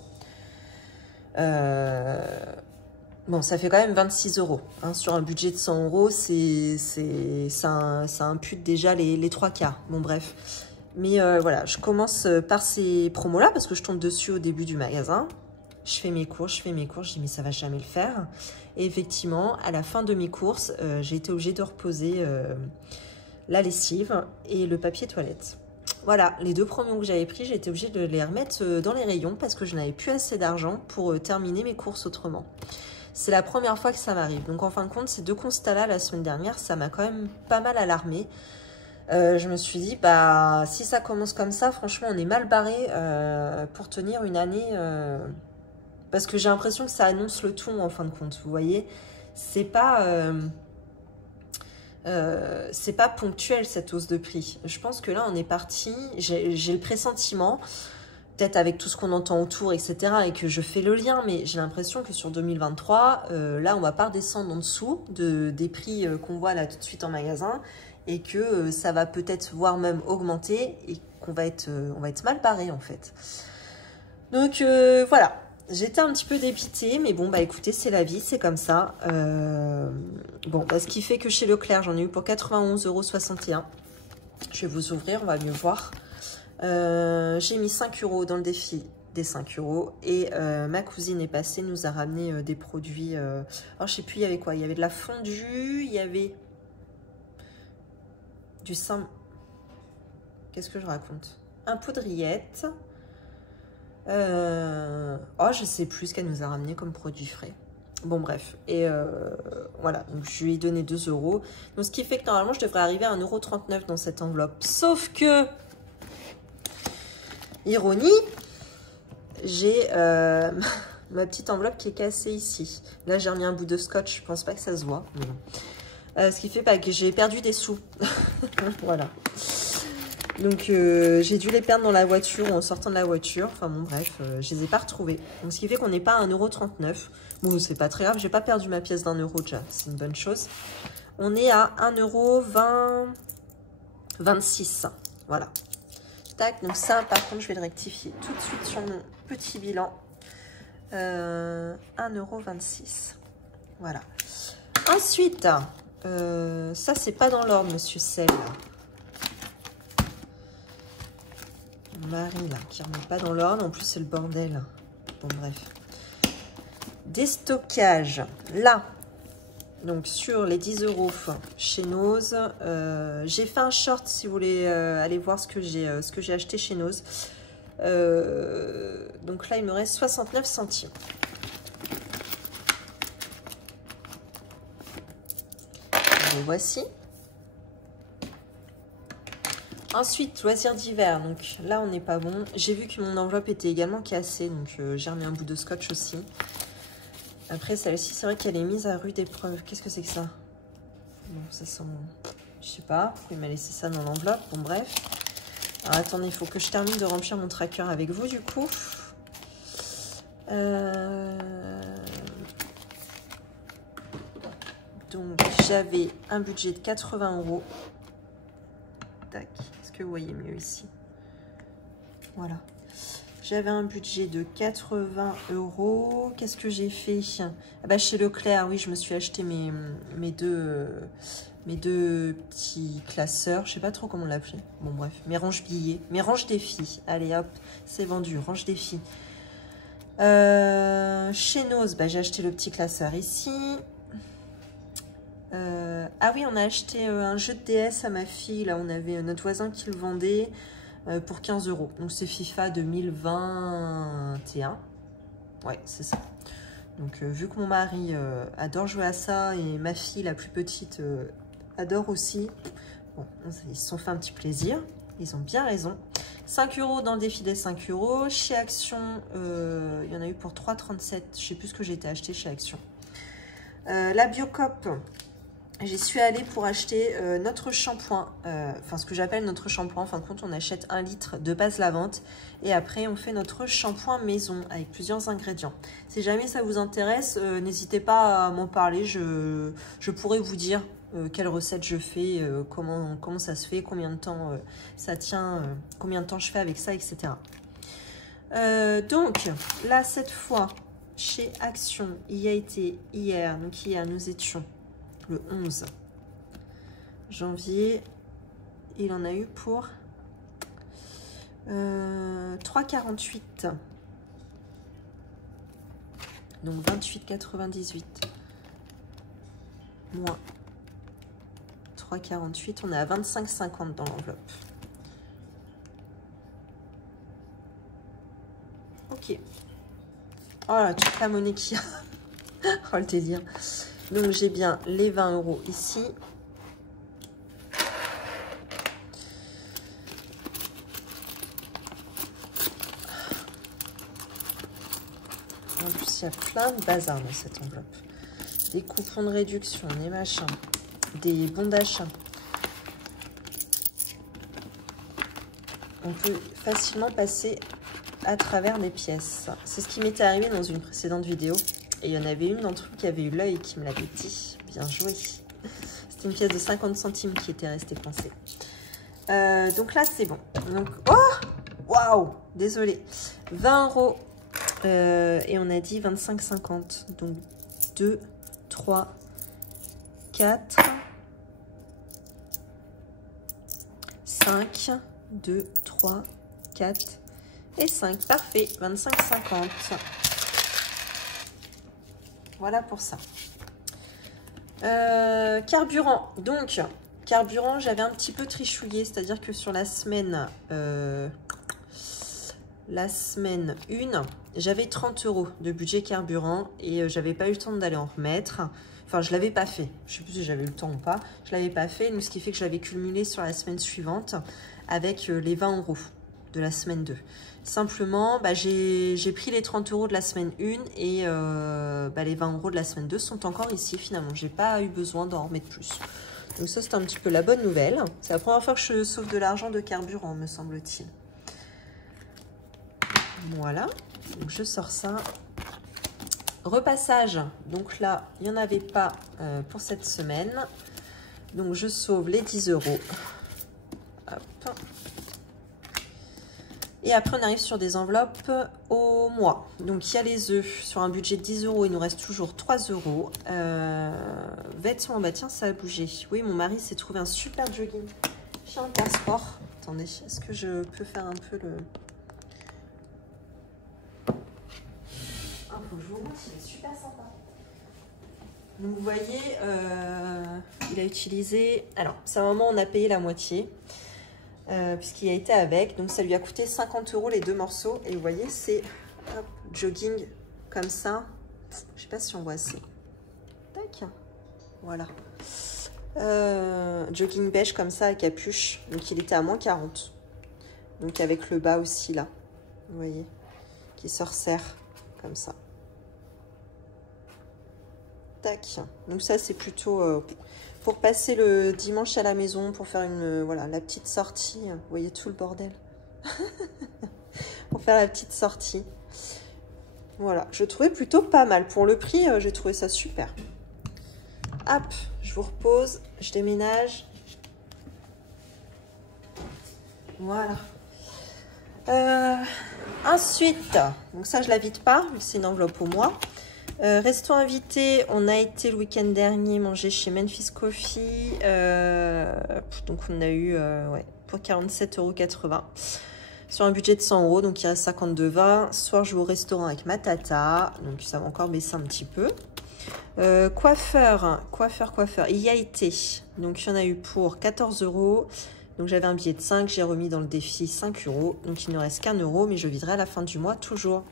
Bon, ça fait quand même 26 euros. Hein, sur un budget de 100 euros, ça impute déjà les 3 quarts. Bon, bref. Mais voilà, je commence par ces promos-là parce que je tombe dessus au début du magasin. Je fais mes courses, je dis mais ça va jamais le faire. Et effectivement, à la fin de mes courses, j'ai été obligée de reposer la lessive et le papier toilette. Voilà, les 2 promos que j'avais pris, j'ai été obligée de les remettre dans les rayons parce que je n'avais plus assez d'argent pour terminer mes courses autrement. C'est la première fois que ça m'arrive. Donc en fin de compte, ces 2 constats-là, la semaine dernière, ça m'a quand même pas mal alarmée. Je me suis dit, bah si ça commence comme ça, franchement, on est mal barré pour tenir une année... parce que j'ai l'impression que ça annonce le tout en fin de compte, vous voyez. C'est pas ponctuel cette hausse de prix. Je pense que là, on est parti, j'ai le pressentiment, peut-être avec tout ce qu'on entend autour, etc., et que je fais le lien, mais j'ai l'impression que sur 2023, là, on va pas redescendre en dessous des prix qu'on voit là tout de suite en magasin, et que ça va peut-être, voire même augmenter, et qu'on va être mal barré, en fait. Donc, voilà. J'étais un petit peu dépitée, mais bon, bah écoutez, c'est la vie, c'est comme ça. Bon, bah, ce qui fait que chez Leclerc, j'en ai eu pour 91,61 €. Je vais vous ouvrir, on va mieux voir. J'ai mis 5 € dans le défi des 5 €. Et ma cousine est passée, nous a ramené des produits. Alors, je sais plus, il y avait quoi? Il y avait de la fondue, il y avait du Saint... Qu'est-ce que je raconte? Un poudriette. Oh, je sais plus ce qu'elle nous a ramené comme produit frais. Bon, bref. Et voilà, donc je lui ai donné 2 €. Donc, ce qui fait que normalement, je devrais arriver à 1,39 € dans cette enveloppe. Sauf que, ironie, j'ai ma petite enveloppe qui est cassée ici. Là, j'ai remis un bout de scotch. Je pense pas que ça se voit. Mais bon. Ce qui fait que j'ai perdu des sous. Voilà. Donc, j'ai dû les perdre dans la voiture ou en sortant de la voiture. Enfin, bon, bref, je les ai pas retrouvés. Donc, ce qui fait qu'on n'est pas à 1,39 €. Bon, c'est pas très grave. J'ai pas perdu ma pièce d'1 € déjà. C'est une bonne chose. On est à 1,26 €. Voilà. Tac. Donc, ça, par contre, je vais le rectifier tout de suite sur mon petit bilan. 1,26 €. Voilà. Ensuite, ça, c'est pas dans l'ordre, monsieur Sel. Marie, là, qui remet pas dans l'ordre. En plus, c'est le bordel. Bon, bref. Déstockage. Là, donc, sur les 10 € chez Nose, j'ai fait un short, si vous voulez aller voir ce que j'ai acheté chez Nose. Donc là, il me reste 69 centimes. Le voici. Ensuite, loisirs d'hiver. Donc là, on n'est pas bon. J'ai vu que mon enveloppe était également cassée. Donc j'ai remis un bout de scotch aussi. Après, celle-ci, c'est vrai qu'elle est mise à rude épreuve. Qu'est-ce que c'est que ça? Bon, ça sent... Je sais pas. Pourquoi il m'a laissé ça dans l'enveloppe? Bon, bref. Alors, attendez, il faut que je termine de remplir mon tracker avec vous, du coup. Donc, j'avais un budget de 80 €. Tac. Est-ce que vous voyez mieux ici? Voilà. J'avais un budget de 80 €. Qu'est-ce que j'ai fait? Ah bah, chez Leclerc, oui, je me suis acheté mes deux petits classeurs. Je sais pas trop comment l'appeler. Bon, bref. Mes range-billets. Mes range-défis. Allez, hop. C'est vendu. Range-défis. Chez Nose, bah, j'ai acheté le petit classeur ici. Ah oui, on a acheté un jeu de DS à ma fille. Là, on avait notre voisin qui le vendait. pour 15 €. Donc c'est FIFA 2021. Ouais, c'est ça. Donc vu que mon mari adore jouer à ça et ma fille, la plus petite, adore aussi, bon, ils se sont fait un petit plaisir. Ils ont bien raison. 5 € dans le défi des 5 €. Chez Action, il y en a eu pour 3,37 €. Je ne sais plus ce que j'ai été acheté chez Action. La Biocop, j'y suis allée pour acheter notre shampoing. Enfin, ce que j'appelle notre shampoing. En fin de compte, on achète 1 litre de base lavante. Et après, on fait notre shampoing maison avec plusieurs ingrédients. Si jamais ça vous intéresse, n'hésitez pas à m'en parler. Je pourrais vous dire quelle recette je fais, comment ça se fait, combien de temps ça tient, combien de temps je fais avec ça, etc. Donc, là, cette fois, chez Action, il y a été hier. Donc, hier, nous étions le 11 janvier. Il en a eu pour 3,48. Donc, 28,98. Moins 3,48. On est à 25,50 dans l'enveloppe. Ok. Oh là, toute la monnaie qu'il y a. Oh le délire. Donc j'ai bien les 20 € ici. En plus, il y a plein de bazar dans cette enveloppe. Des coupons de réduction, des machins, des bons d'achat. On peut facilement passer à travers les pièces. C'est ce qui m'était arrivé dans une précédente vidéo. Et il y en avait une d'entre vous qui avait eu l'œil qui me l'avait dit. Bien joué. C'était une pièce de 50 centimes qui était restée coincée. Donc là, c'est bon. Donc, oh, waouh, désolé. 20 € et on a dit 25,50. Donc 2, 3, 4, 5, 2, 3, 4 et 5. Parfait, 25,50. Voilà pour ça. Carburant. Donc, carburant, j'avais un petit peu trichouillé. C'est-à-dire que sur la semaine 1, j'avais 30 € de budget carburant. Et j'avais pas eu le temps d'aller en remettre. Enfin, je l'avais pas fait. Je sais plus si j'avais eu le temps ou pas. Je l'avais pas fait. Donc, ce qui fait que je l'avais cumulé sur la semaine suivante avec les 20 € de la semaine 2. Simplement, j'ai pris les 30 € de la semaine 1 et les 20 € de la semaine 2 sont encore ici finalement. J'ai pas eu besoin d'en remettre plus. Donc ça, c'est un petit peu la bonne nouvelle. C'est la première fois que je sauve de l'argent de carburant, me semble-t-il. Voilà. Donc je sors ça. Repassage. Donc là, il n'y en avait pas pour cette semaine. Donc je sauve les 10 €. Hop. Et après, on arrive sur des enveloppes au mois. Donc, il y a les œufs. Sur un budget de 10 €, il nous reste toujours 3 €. Vêtements, bah tiens, ça a bougé. Oui, mon mari s'est trouvé un super jogging chez Intersport. Attendez, est-ce que je peux faire un peu le... Ah, faut que je vous montre, il est super sympa. Donc, vous voyez, il a utilisé... Alors, c'est un moment où on a payé la moitié. Puisqu'il a été avec, donc ça lui a coûté 50 € les 2 morceaux. Et vous voyez, c'est jogging comme ça. Je sais pas si on voit assez. Tac, voilà. Jogging beige comme ça à capuche. Donc il était à moins 40. Donc avec le bas aussi là, vous voyez, qui se resserre comme ça. Tac. Donc ça c'est plutôt pour passer le dimanche à la maison, pour faire une voilà, la petite sortie. Vous voyez tout le bordel. Pour faire la petite sortie. Voilà, je trouvais plutôt pas mal. Pour le prix, j'ai trouvé ça super. Hop, je vous repose, je déménage. Voilà. Ensuite, donc ça je la vide pas, c'est une enveloppe au mois. Restons invités, on a été le week-end dernier manger chez Memphis Coffee. Donc on a eu pour 47,80 € sur un budget de 100 €, donc il reste 52,20 €. Ce soir je vais au restaurant avec ma tata, donc ça va encore baisser un petit peu. Coiffeur, il y a été, donc il y en a eu pour 14 €. Donc j'avais un billet de 5, j'ai remis dans le défi 5 €. Donc il ne reste qu'1 €, mais je viderai à la fin du mois toujours.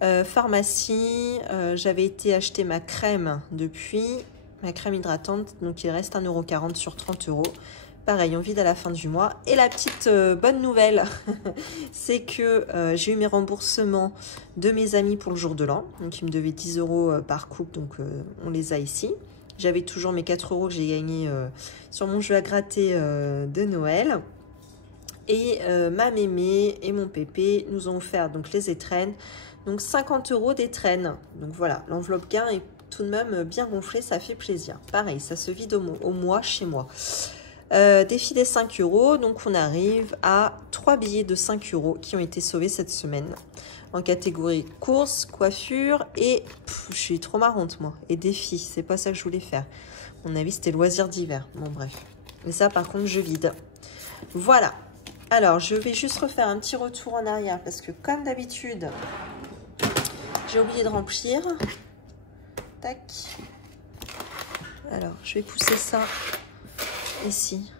Pharmacie, j'avais été acheter ma crème depuis, ma crème hydratante. Donc il reste 1,40 € sur 30 €. Pareil, on vide à la fin du mois. Et la petite bonne nouvelle, c'est que j'ai eu mes remboursements de mes amis pour le jour de l'an. Donc, ils me devaient 10 € par couple, donc on les a ici. J'avais toujours mes 4 € que j'ai gagnés sur mon jeu à gratter de Noël. Et ma mémé et mon pépé nous ont offert donc les étrennes. Donc 50 € d'étrennes. Donc voilà, l'enveloppe gain est tout de même bien gonflée, ça fait plaisir. Pareil, ça se vide au mois chez moi. Défi des 5 €, donc on arrive à 3 billets de 5 € qui ont été sauvés cette semaine en catégorie course, coiffure et je suis trop marrante moi, et défi, c'est pas ça que je voulais faire. À mon avis c'était loisirs d'hiver, bon bref. Mais ça par contre je vide. Voilà, alors je vais juste refaire un petit retour en arrière parce que comme d'habitude j'ai oublié de remplir. Tac. Alors je vais pousser ça ici.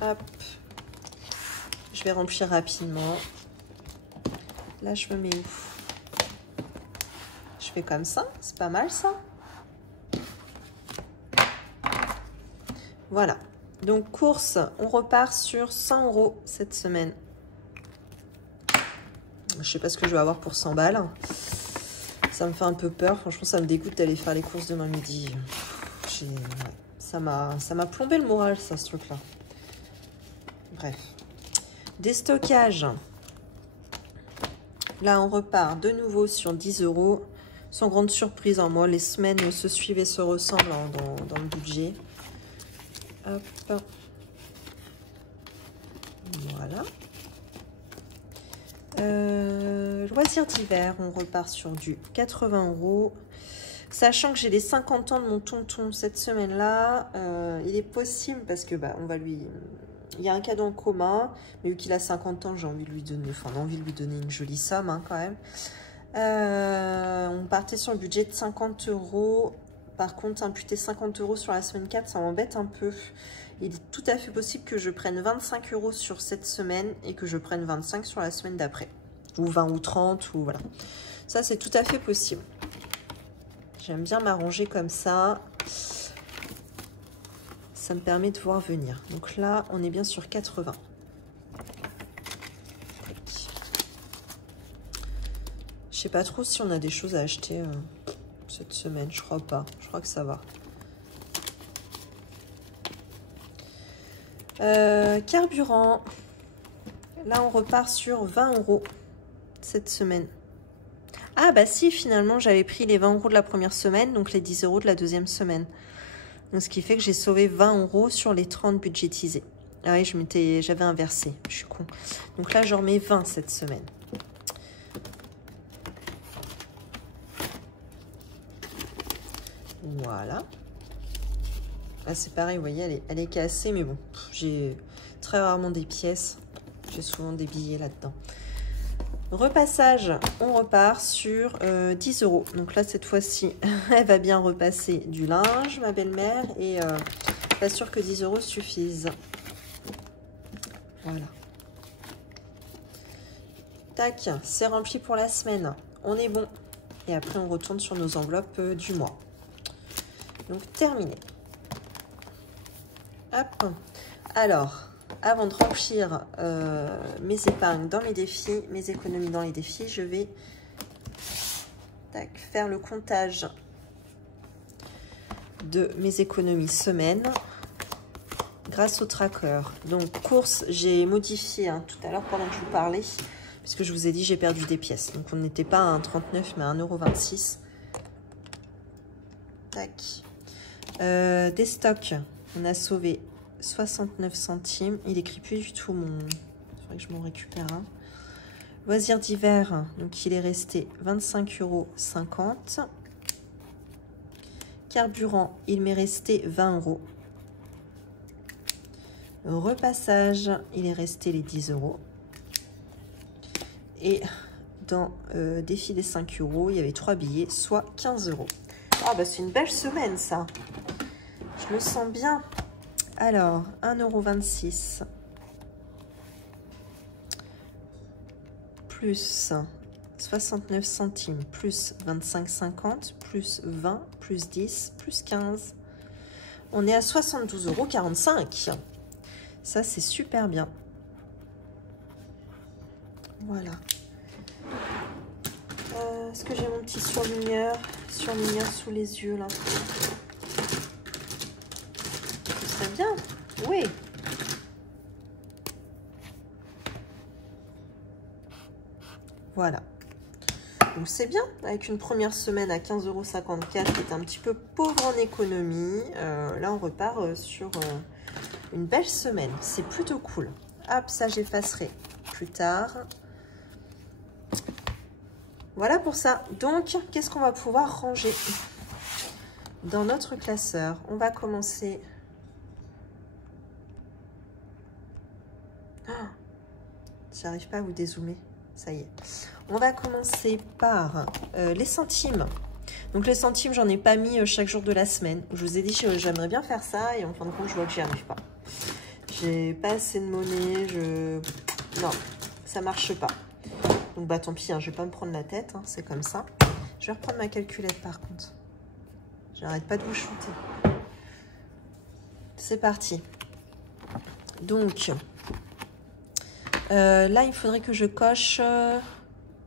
Hop. Je vais remplir rapidement. Là, je me mets où? Je fais comme ça. C'est pas mal, ça. Voilà. Donc, course, on repart sur 100 € cette semaine. Je sais pas ce que je vais avoir pour 100 balles. Ça me fait un peu peur. Franchement, ça me dégoûte d'aller faire les courses demain midi. Ça m'a plombé le moral, ça, ce truc-là. Bref. Déstockage. Là, on repart de nouveau sur 10 €. Sans grande surprise, en moi, les semaines se suivent et se ressemblent hein, dans le budget. Hop. Voilà. Loisirs d'hiver, on repart sur du 80 €. Sachant que j'ai les 50 ans de mon tonton cette semaine-là, il est possible parce que on va lui... Il y a un cadeau en commun, mais vu qu'il a 50 ans, j'ai envie de lui donner, une jolie somme hein, quand même. On partait sur le budget de 50 €. Par contre, imputer 50 € sur la semaine 4, ça m'embête un peu. Il est tout à fait possible que je prenne 25 € sur cette semaine et que je prenne 25 sur la semaine d'après. Ou 20 ou 30, ou voilà. Ça, c'est tout à fait possible. J'aime bien m'arranger comme ça. Ça me permet de voir venir. Donc là, on est bien sur 80. Je sais pas trop si on a des choses à acheter cette semaine. Je crois pas. Je crois que ça va. Carburant. Là, on repart sur 20 € cette semaine. Ah bah si, finalement, j'avais pris les 20 € de la première semaine, donc les 10 € de la deuxième semaine. Donc, ce qui fait que j'ai sauvé 20 € sur les 30 budgétisés. Ah oui, j'avais inversé, je suis con. Donc là, j'en remets 20 cette semaine. Voilà. Là, c'est pareil, vous voyez, elle est cassée, mais bon, j'ai très rarement des pièces. J'ai souvent des billets là-dedans. Repassage, on repart sur 10 €. Donc là, cette fois-ci, elle va bien repasser du linge, ma belle-mère. Et pas sûr que 10 € suffisent. Voilà. Tac, c'est rempli pour la semaine. On est bon. Et après, on retourne sur nos enveloppes du mois. Donc, terminé. Hop. Alors... Avant de remplir mes épargnes dans les défis, mes économies dans les défis, je vais faire le comptage de mes économies semaine grâce au tracker. Donc, course, j'ai modifié hein, tout à l'heure pendant que je vous parlais, puisque je vous ai dit j'ai perdu des pièces. Donc, on n'était pas à 1,39 mais à 1,26 €. Tac. Des stocks, on a sauvé 69 centimes. Il écrit plus du tout mon... Il faudrait que je m'en récupère un. Loisirs d'hiver, donc il est resté 25,50 €. Carburant, il m'est resté 20 €. Repassage, il est resté les 10 €. Et dans défi des 5 €, il y avait 3 billets, soit 15 €. Ah bah c'est une belle semaine ça. je me sens bien. Alors, 1,26 € plus 69 centimes plus 25,50 plus 20 plus 10 plus 15. On est à 72,45 €. Ça, c'est super bien. Voilà. Est-ce que j'ai mon petit surligneur sous les yeux, là? C'est bien. Oui. Voilà. Donc c'est bien, avec une première semaine à 15,54 €, qui est un petit peu pauvre en économie. Là, on repart sur une belle semaine. C'est plutôt cool. Hop, ça, j'effacerai plus tard. Voilà pour ça. Donc, qu'est-ce qu'on va pouvoir ranger dans notre classeur? On va commencer... Oh, j'arrive pas à vous dézoomer. Ça y est. On va commencer par les centimes. Donc les centimes, j'en ai pas mis chaque jour de la semaine. Je vous ai dit, j'aimerais bien faire ça et en fin de compte, je vois que j'y arrive pas. J'ai pas assez de monnaie. Non, ça marche pas. Donc bah tant pis, hein, je vais pas me prendre la tête, hein, c'est comme ça. Je vais reprendre ma calculette par contre. J'arrête pas de vous shooter. C'est parti. Donc, là, il faudrait que je coche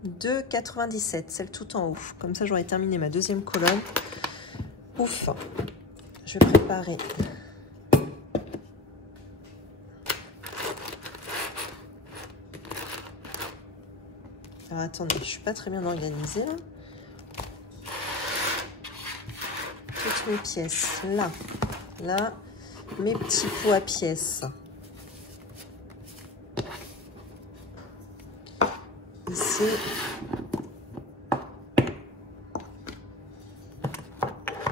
2,97, celle tout en haut. Comme ça, j'aurai terminé ma deuxième colonne. Ouf. Je vais préparer. Alors, attendez, je suis pas très bien organisée, là. Toutes mes pièces. Là. Là. Mes petits pots à pièces. Ici.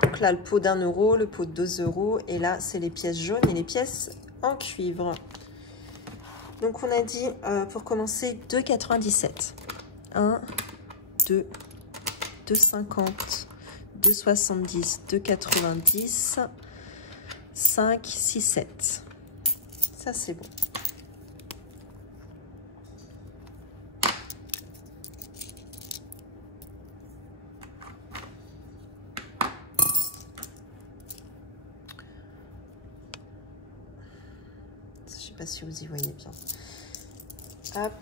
Donc là, le pot d'1 €, le pot de 2 €. Et là, c'est les pièces jaunes et les pièces en cuivre. Donc, on a dit, pour commencer, 2,97. 1, 2, 2,50, 2,70, 2,90, 5, 6, 7. Ça, c'est bon. Je ne sais pas si vous y voyez bien. Hop,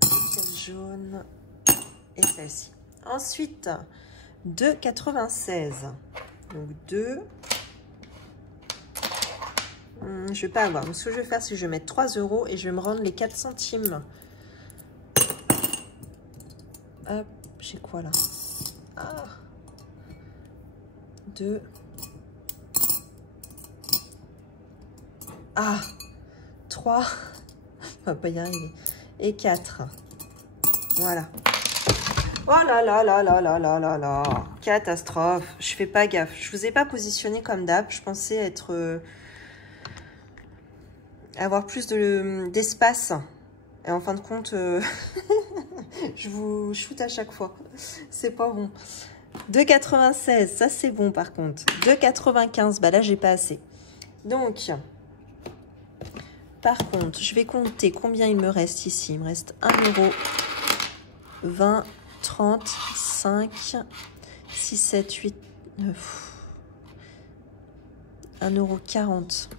pièce jaune et celle-ci. Ensuite, 2,96. Donc 2. Je vais pas avoir. Donc ce que je vais faire, c'est que je vais mettre 3 € et je vais me rendre les 4 centimes. Hop, j'ai quoi là? Ah, 2. Ah, 3. On va pas y arriver. Et 4. Voilà. Oh là là là là là là là là. Catastrophe. Je fais pas gaffe. Je vous ai pas positionné comme d'hab. Je pensais être... avoir plus d'espace. Et en fin de compte, je vous shoot à chaque fois. C'est pas bon. 2,96. Ça, c'est bon par contre. 2,95. Bah là, j'ai pas assez. Donc... Par contre, je vais compter combien il me reste ici. Il me reste 1 €, 20, 30, 5, 6, 7, 8, 9. 1 € 40.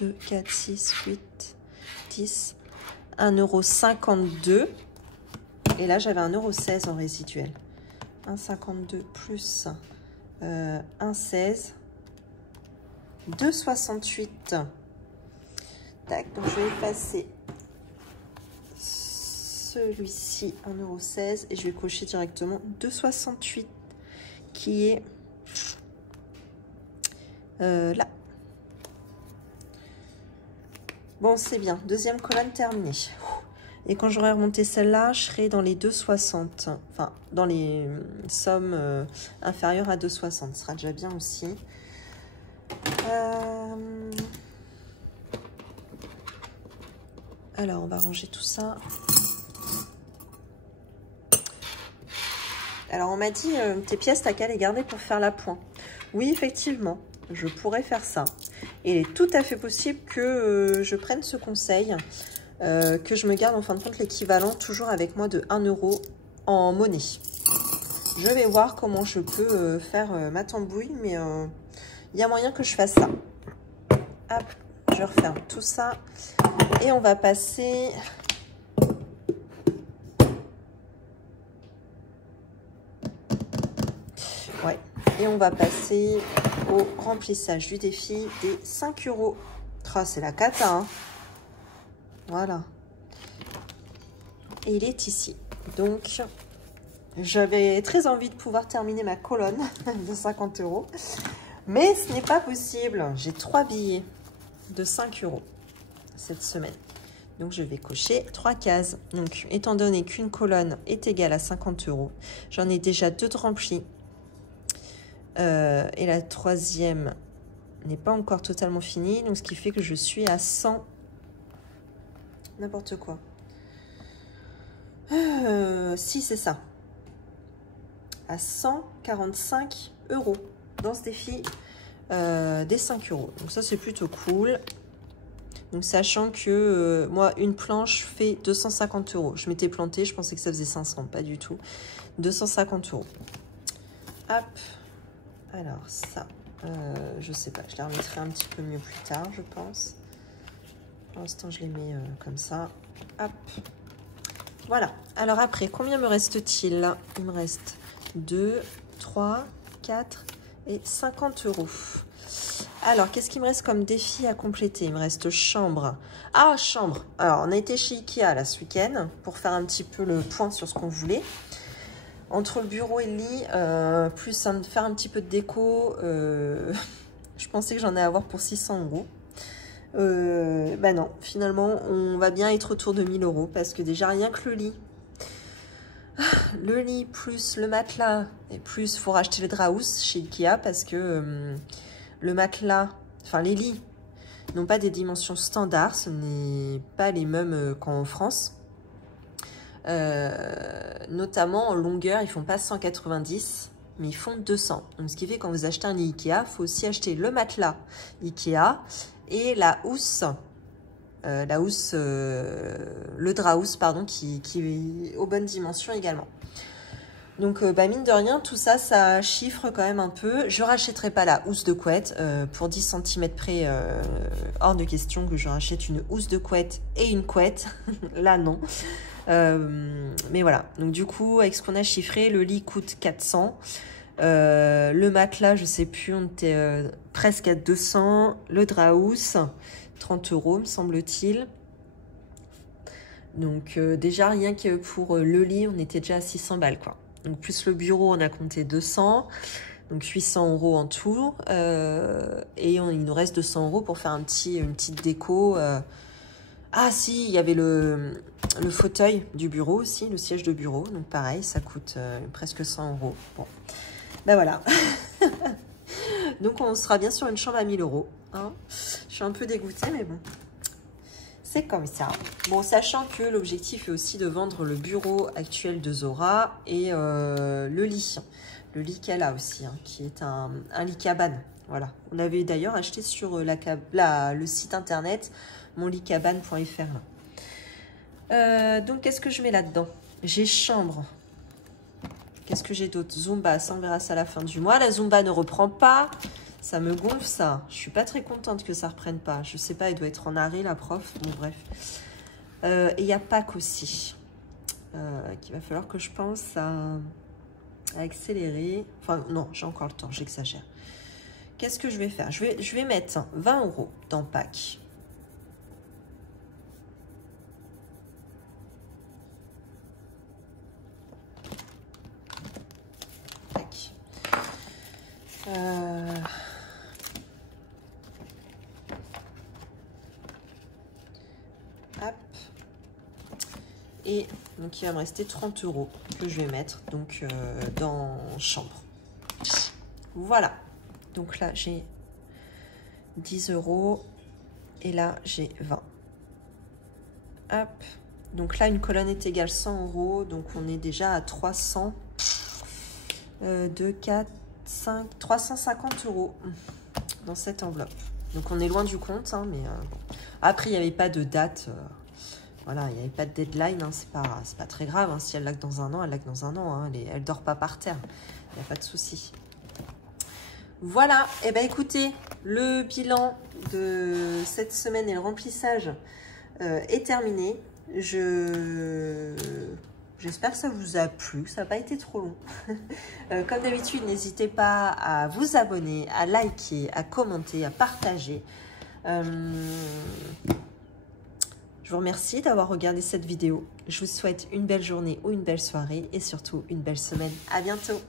2, 4, 6, 8, 10. 1 € 52. Et là, j'avais 1 € 16 en résiduel. 1,52 plus 1,16. 2,68. Tac, donc je vais effacer celui-ci, 1 € 16, et je vais cocher directement 2,68 qui est là. Bon, c'est bien. Deuxième colonne terminée. Et quand j'aurai remonté celle-là, je serai dans les 2,60. Enfin, dans les sommes inférieures à 2,60. Ce sera déjà bien aussi. Alors, on va ranger tout ça. Alors, on m'a dit, tes pièces, t'as qu'à les garder pour faire l'appoint. Oui, effectivement. je pourrais faire ça. Et il est tout à fait possible que je prenne ce conseil, que je me garde en fin de compte l'équivalent toujours avec moi de 1 € en monnaie. Je vais voir comment je peux faire ma tambouille, mais il y a moyen que je fasse ça. Hop, je referme tout ça. Et on va passer... Ouais, et on va passer au remplissage du défi des 5 €. Oh, c'est la cata, hein. Voilà. Et il est ici. Donc, j'avais très envie de pouvoir terminer ma colonne de 50 €. Mais ce n'est pas possible. J'ai 3 billets de 5 € cette semaine. Donc, je vais cocher 3 cases. Donc, étant donné qu'une colonne est égale à 50 €, j'en ai déjà 2 de remplis. Et la troisième n'est pas encore totalement finie. Donc, ce qui fait que je suis à 100... N'importe quoi. Si, c'est ça. À 145 € dans ce défi des 5 €. Donc, ça, c'est plutôt cool. Donc, sachant que moi, une planche fait 250 €. Je m'étais plantée, je pensais que ça faisait 500. Pas du tout. 250 €. Hop. Alors, ça, je sais pas. Je les remettrai un petit peu mieux plus tard, je pense. Pour l'instant, je les mets comme ça. Hop. Voilà. Alors après, combien me reste-t-il? Il me reste 2, 3, 4 et 50 €. Alors, qu'est-ce qu'il me reste comme défi à compléter? Il me reste chambre. Ah, chambre. Alors, on a été chez Ikea là ce week-end pour faire un petit peu le point sur ce qu'on voulait. Entre le bureau et le lit, plus faire un petit peu de déco, je pensais que j'en ai à avoir pour 600 €. Bah non, finalement, on va bien être autour de 1000 € parce que déjà, rien que le lit plus le matelas, et plus, il faut racheter le draus chez Ikea parce que le matelas, enfin les lits, n'ont pas des dimensions standards, ce n'est pas les mêmes qu'en France. Notamment en longueur, ils font pas 190, mais ils font 200. Donc, ce qui fait que quand vous achetez un lit Ikea, il faut aussi acheter le matelas Ikea et la housse, le draus, pardon, qui est aux bonnes dimensions également. Donc, bah, mine de rien, tout ça, ça chiffre quand même un peu. Je rachèterai pas la housse de couette. Pour 10 cm près, hors de question que je rachète une housse de couette et une couette. Là, non. Mais voilà. Donc, du coup, avec ce qu'on a chiffré, le lit coûte 400. Le matelas, je sais plus, on était presque à 200. Le draus, 30 €, me semble-t-il. Donc, déjà, rien que pour le lit, on était déjà à 600 balles, quoi. Donc, plus le bureau, on a compté 200. Donc, 800 € en tout. Et il nous reste 200 € pour faire une petite déco. Ah, si, il y avait le fauteuil du bureau aussi, le siège de bureau. Donc, pareil, ça coûte presque 100 €. Bon, ben voilà. Donc, on sera bien sur une chambre à 1000 €. Hein. Je suis un peu dégoûtée, mais bon. C'est comme ça. Bon, sachant que l'objectif est aussi de vendre le bureau actuel de Zora et le lit. Le lit qu'elle a aussi, hein, qui est un lit cabane. Voilà. On avait d'ailleurs acheté sur le site internet monlitcabane.fr. Donc, qu'est-ce que je mets là-dedans? J'ai chambre. Qu'est-ce que j'ai d'autre? Zumba, ça on verra ça à la fin du mois. La Zumba ne reprend pas. Ça me gonfle, ça. Je suis pas très contente que ça reprenne pas. Je sais pas, elle doit être en arrêt, la prof. Bon, bref. Et il y a Pâques aussi. Qu'il va falloir que je pense à accélérer. Enfin, non, j'ai encore le temps, j'exagère. Qu'est-ce que je vais faire? Je vais mettre 20 € dans Pâques. Hop. Et donc il va me rester 30 € que je vais mettre donc dans chambre. Voilà. Donc là j'ai 10 € et là j'ai 20. Hop. Donc là une colonne est égale 100 €, donc on est déjà à 300. 2, 4, 5, 350 €. dans cette enveloppe. Donc on est loin du compte, hein, mais bon. Après il n'y avait pas de date, voilà, il n'y avait pas de deadline, hein, c'est pas très grave, hein, si elle l'a que dans un an, elle l'a que dans un an, hein, elle dort pas par terre, il n'y a pas de souci. Voilà, et ben écoutez, le bilan de cette semaine et le remplissage est terminé. J'espère que ça vous a plu, ça n'a pas été trop long. Comme d'habitude, n'hésitez pas à vous abonner, à liker, à commenter, à partager. Je vous remercie d'avoir regardé cette vidéo. Je vous souhaite une belle journée ou une belle soirée et surtout une belle semaine. À bientôt!